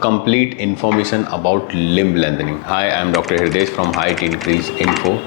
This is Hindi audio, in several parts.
complete information about limb lengthening. Hi, I am Dr. Hridesh from Height Increase Info.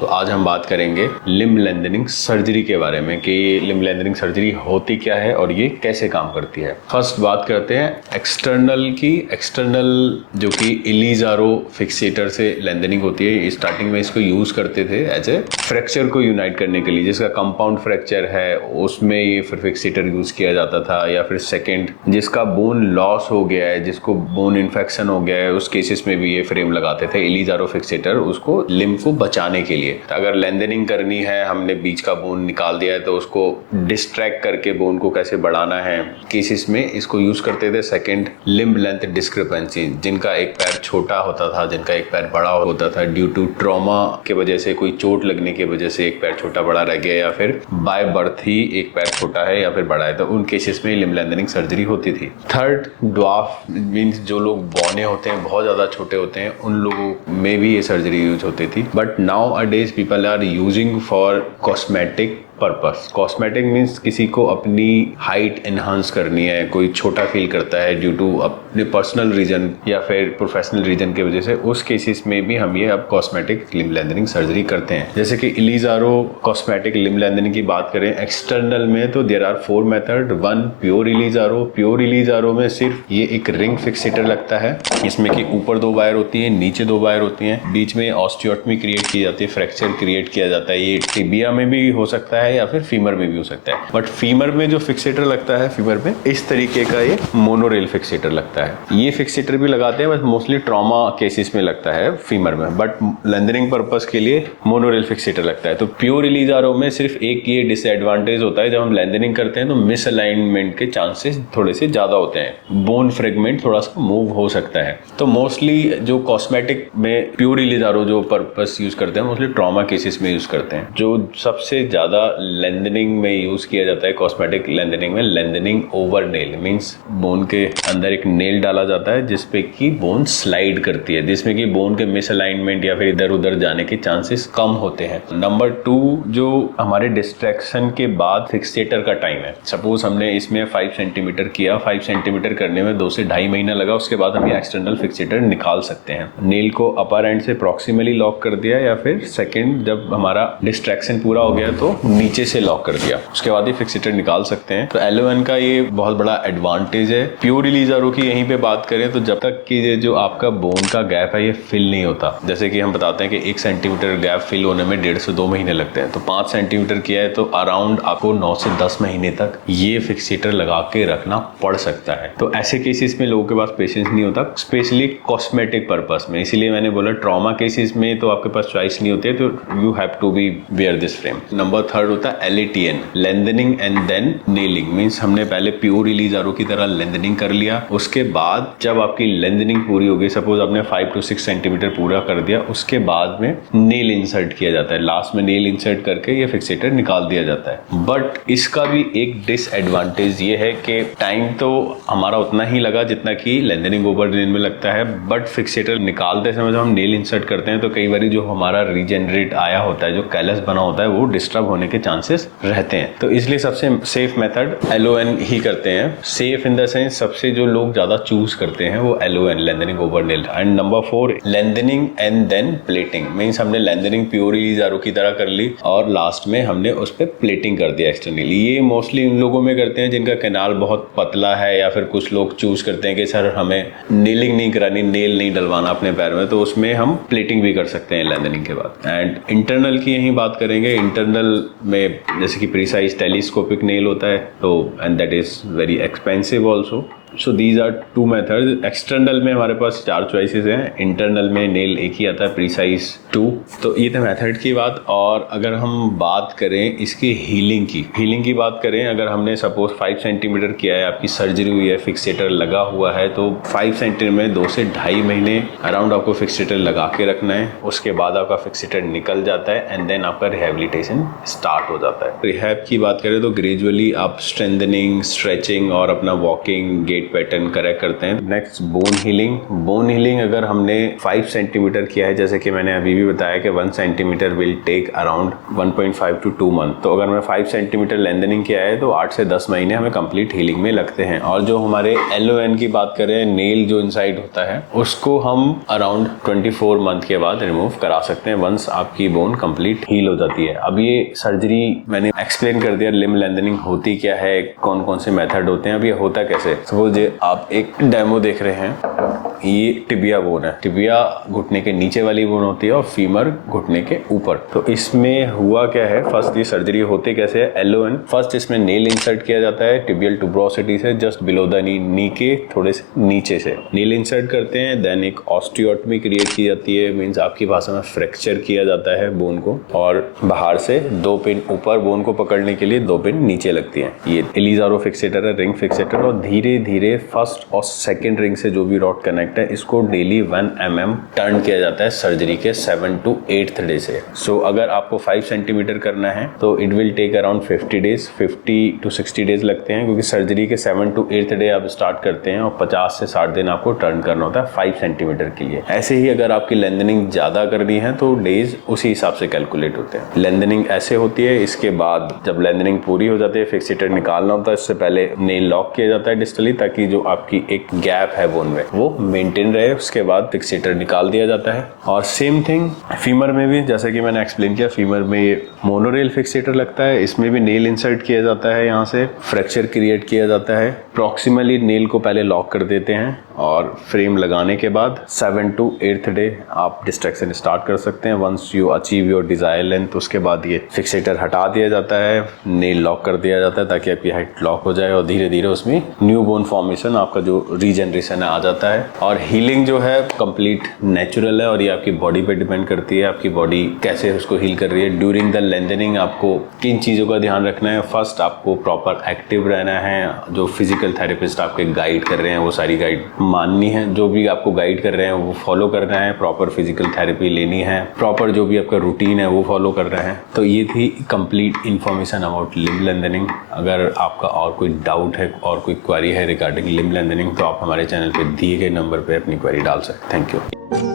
तो आज हम बात करेंगे लिम्ब लेंथनिंग सर्जरी के बारे में कि लिम्ब लेंथनिंग सर्जरी होती क्या है और ये कैसे काम करती है। फर्स्ट बात करते हैं एक्सटर्नल की। एक्सटर्नल जो कि इलीजारो फिक्सेटर से लेंथनिंग होती है। स्टार्टिंग में इसको यूज करते थे एज ए फ्रैक्चर को यूनाइट करने के लिए, जिसका कंपाउंड फ्रैक्चर है उसमें ये फिर फिक्सेटर यूज किया जाता था, या फिर सेकेंड जिसका बोन लॉस हो गया है, जिसको बोन इन्फेक्शन हो गया है, उस केसेस में भी ये फ्रेम लगाते थे इलीजारो फिक्सेटर, उसको लिम्ब को बचाने के लिए। अगर लेंथनिंग करनी है, हमने बीच का बोन निकाल दिया है तो उसको डिस्ट्रैक्ट करके बोन को कैसे बढ़ाना है, केसेस में इसको यूज करते थे। सेकंड, लिम्ब लेंथ डिस्क्रिपेंसी, जिनका एक पैर छोटा होता था, जिनका एक पैर बड़ा होता था ड्यू टू ट्रॉमा के वजह से, कोई चोट लगने की वजह से एक पैर छोटा बड़ा रह गया, या फिर बाय बर्थ ही एक पैर छोटा है या फिर बड़ा है, तो उन केसेस में लिम्ब लेंथनिंग सर्जरी होती थी। थर्ड, ड्वार्फ मींस जो लोग बौने होते हैं, बहुत ज्यादा छोटे होते हैं, उन लोगों में भी ये सर्जरी यूज होती थी। But now a days people are using for cosmetic purpose. Cosmetic means किसी को अपनी हाइट एनहांस करनी है, कोई छोटा फील करता है ड्यू टू अपने पर्सनल रीजन या फिर प्रोफेशनल रीजन की वजह से, उस केसेस में भी हम ये अब कॉस्मेटिक लिम्ब लेंथनिंग सर्जरी करते हैं। जैसे कि इलीजारो कॉस्मेटिक लिम्ब लेंथनिंग की बात करें एक्सटर्नल में, तो there are 4 method. 1, pure Ilizarov. Pure Ilizarov में सिर्फ ये एक रिंग फिक्सेटर लगता है, इसमें कि ऊपर 2 वायर होती है, नीचे 2 वायर होती हैं, बीच में ऑस्टियोटमी क्रिएट की जाती है, फ्रैक्चर क्रिएट किया जाता है। ये टिबिया में भी हो सकता है या फिर फीमर में भी हो सकता है, बट फीमर में जो फिक्सेटर लगता है, फीमर में इस तरीके का ये मोनोरेल फिक्सेटर लगता है। ये फिक्सेटर भी लगाते हैं, बस मोस्टली ट्रॉमा केसेस में लगता है फीमर में, बट लेंथनिंग पर्पस के लिए मोनोरेल फिक्सेटर लगता है। तो प्योर इलीजारो में सिर्फ एक ये डिसएडवांटेज होता है, जब हम लेंथनिंग करते हैं तो मिस अलाइनमेंट के चांसेस थोड़े से ज्यादा होते हैं, बोन फ्रेगमेंट थोड़ा सा मूव हो सकता है। तो मोस्टली जो कॉस्मेटिक में प्योर इलीजारो जो पर्पस यूज करते हैं, मोस्टली ट्रॉमा केसेस में यूज करते हैं। जो सबसे ज्यादा लेंथनिंग में यूज किया जाता है कॉस्मेटिक लेंथनिंग में, lengthening over nail means bone के अंदर एक नेल डाला जाता है जिसपे की बोन स्लाइड करती है, जिसमें कि बोन के मिसअलाइनमेंट या फिर इधर उधर जाने के चांसेस कम होते हैं। नंबर 2, जो हमारे डिस्ट्रैक्शन के बाद फिक्सेटर का टाइम है। सपोज हमने इसमें 5 सेंटीमीटर किया, 5 सेंटीमीटर करने में 2 से ढाई महीना लगा, उसके बाद हम ये एक्सटर्नल फिक्सेटर निकाल सकते हैं। नेल को अपर एंड से प्रॉक्सिमली लॉक कर दिया, या फिर सेकेंड जब हमारा डिस्ट्रैक्शन पूरा हो गया तो नीचे से लॉक कर दिया, उसके बाद ही फिक्सेटर निकाल सकते हैं। तो LON का ये बहुत बड़ा एडवांटेज है। प्योर इलीजारो की यहीं पे बात करें तो जब तक कि ये जो आपका बोन का गैप है ये फिल नहीं होता, जैसे कि हम बताते हैं कि 1 सेंटीमीटर गैप फिल होने में 1.5 से 2 महीने लगते हैं, तो 5 सेंटीमीटर किया है तो अराउंड आपको 9 से 10 महीने तक ये फिक्सेटर लगा के रखना पड़ सकता है। तो ऐसे केसेस में लोगों के पास पेशेंस नहीं होता, स्पेशली कॉस्मेटिक पर्पस में। इसीलिए मैंने बोला ट्रॉमा केसेस में तो आपके पास चॉइस नहीं होती है, तो you have to be aware this frame. Number 3 होता है LATN, lengthening and then nailing. Means हमने पहले प्योर इलीजारो की तरह लेंथनिंग कर लिया, उसके बाद जब आपकी लेंथनिंग पूरी हो गई, सपोज आपने 5 to 6 सेंटीमीटर पूरा कर दिया, उसके बाद में नेल इंसर्ट किया जाता है। लास्ट में नेल इंसर्ट करके ये फिक्सेटर निकाल दिया जाता है। बट इसका भी एक डिसएडवांटेज ये है कि टाइम तो हमारा उतना ही लगा जितना कि लेंथनिंग ओवर नेल में लगता है, बट फिक्सेटर निकालते समय जब हम नेल इंसर्ट करते हैं तो कई बार जो हमारा रीजेनरेट आया होता है, जो कैलस बना होता है, वो डिस्टर्ब होने के चांसेस रहते हैं। तो इसलिए सबसे सेफ मेथड LON ही करते हैं। सेफ इन द सेंस सबसे जो लोग ज्यादा चूज करते हैं वो LON, lengthening over nail. And number 4, lengthening and then plating. Means हमने लेंथनिंग प्योर इलीजारो की तरह कर ली और लास्ट में हमने उस पर प्लेटिंग कर दिया एक्सटर्नली। ये मोस्टली उन लोगों में करते हैं जिनका कैनाल बहुत पतला है, या फिर कुछ लोग चूज करते हैं कि सर हमें नेलिंग नहीं करानी, नेल नहीं डलवाना अपने पैर में, तो उसमें हम प्लेटिंग भी कर सकते हैं लेंथनिंग के बाद। एंड इंटरनल की यही बात करेंगे। इंटरनल में जैसे कि प्रिसाइज टेलीस्कोपिक नेल होता है, तो and that is very expensive also. So these are 2 methods. External में हमारे पास 4 चॉइसेस हैं, इंटरनल में नेल एक ही आता है, प्रिसाइज 2। तो ये था मेथड की बात। और अगर हम बात करें इसकी हीलिंग की बात करें, अगर हमने सपोज 5 सेंटीमीटर किया है, आपकी सर्जरी हुई है, फिक्सेटर लगा हुआ है, तो 5 सेंटीमीटर में 2 से ढाई महीने अराउंड आपको फिक्सेटर लगा के रखना है। उसके बाद आपका फिक्सेटर निकल जाता है एंड देन आपका रिहेबिलिटेशन स्टार्ट हो जाता है। रिहैब की बात करें तो ग्रेजुअली आप स्ट्रेंथनिंग, स्ट्रेचिंग और अपना walking, gait neck pattern correct करते हैं। Next bone healing. Bone healing अगर हमने 5 सेंटीमीटर किया है, जैसे कि मैंने अभी भी बताया कि 1 centimetre will take around 1.5 to 2 month, तो अगर मैं 5 सेंटीमीटर लेंथनिंग किया है तो 8 से 10 महीने हमें कंप्लीट हीलिंग में लगते हैं। और जो हमारे LON की बात करें, नेल जो इनसाइड होता है, उसको हम अराउंड 24 मंथ के बाद रिमूव करा सकते हैं वंस आपकी बोन कंप्लीट हील हो जाती है। अब ये सर्जरी मैंने एक्सप्लेन कर दिया, लिम्ब लेंथनिंग होती क्या है, कौन कौन से मेथड होते हैं। अब ये होता कैसे, सपोज आप एक डेमो देख रहे हैं, ये टिबिया बोन है। टिबिया घुटने के नीचे वाली बोन होती है और फीमर घुटने के ऊपर। तो इसमें हुआ क्या है, फर्स्ट ये सर्जरी होते कैसे है, LON। फर्स्ट इसमें नेल इंसर्ट किया जाता है टिबियल ट्यूबरोसिटी से जस्ट बिलो द नी के थोड़े से नीचे से नेल इंसर्ट करते हैं। देन एक ऑस्टियोटमी क्रिएट की जाती है, मीन्स आपकी भाषा में फ्रैक्चर किया जाता है बोन को, और बाहर से 2 पिन ऊपर बोन को पकड़ने के लिए 2 पिन नीचे लगती है। ये एलिजारो फिक्सेटर है, रिंग फिक्सेटर, और धीरे धीरे फर्स्ट और सेकेंड रिंग से जो भी रॉड कनेक्ट है, इसको डेली 1 mm टर्न किया जाता है सर्जरी के 7 to 8th डे से। सो अगर आपको 5 सेंटीमीटर करना है तो it will take around 50 days, 50 to 60 days लगते हैं, क्योंकि सर्जरी के 7 to 8th डे आप स्टार्ट करते हैं और 50 से 60 दिन आपको टर्न करना होता है 5 सेंटीमीटर के लिए। ऐसे ही अगर आपकी लेंथनिंग ज्यादा करनी है तो डेज उसी हिसाब से कैलकुलेट होते हैं। लेंथनिंग ऐसे होती है। इसके बाद जब लेंथनिंग पूरी हो जाती है, फिक्सेटर निकालना होता है, इससे पहले नेल लॉक किया जाता है डिस्टली, ताकि जो आपकी एक गैप है बोन में वो मेंटेन रहे। उसके बाद फिक्सेटर निकाल दिया जाता है। और सेम थिंग फीमर में भी, जैसे कि मैंने एक्सप्लेन किया, फीमर में ये मोनोरेल फिक्सेटर लगता है, इसमें भी नेल इंसर्ट किया जाता है, यहाँ से फ्रैक्चर क्रिएट किया जाता है। प्रॉक्सिमली नेल को पहले लॉक कर देते हैं और फ्रेम लगाने के बाद 7 to 8th डे आप डिस्ट्रैक्शन स्टार्ट कर सकते हैं। Once you achieve your desire length, उसके बाद ये फिक्सेटर हटा दिया जाता है, नेल लॉक कर दिया जाता है ताकि आपकी हाइट लॉक हो जाए और धीरे धीरे उसमें न्यू बोन फॉर्मेशन, आपका जो रीजनरेशन आ जाता है। और हीलिंग जो है कंप्लीट नेचुरल है और ये आपकी बॉडी पे डिपेंड करती है, आपकी बॉडी कैसे उसको हील कर रही है। ड्यूरिंग द लेंथनिंग आपको किन चीज़ों का ध्यान रखना है, फर्स्ट आपको प्रॉपर एक्टिव रहना है, जो फिजिकल थेरेपिस्ट आपके गाइड कर रहे हैं वो सारी गाइड माननी है, जो भी आपको गाइड कर रहे हैं वो फॉलो करना है, प्रॉपर फिजिकल थेरेपी लेनी है, प्रॉपर जो भी आपका रूटीन है वो फॉलो कर रहे हैं। तो ये थी complete information about limb lengthening. अगर आपका और कोई डाउट है और कोई क्वेरी है रिगार्डिंग लिम्ब लेंथनिंग तो आप हमारे चैनल पे दिए गए नंबर पे अपनी क्वेरी डाल सकते हैं। Thank you.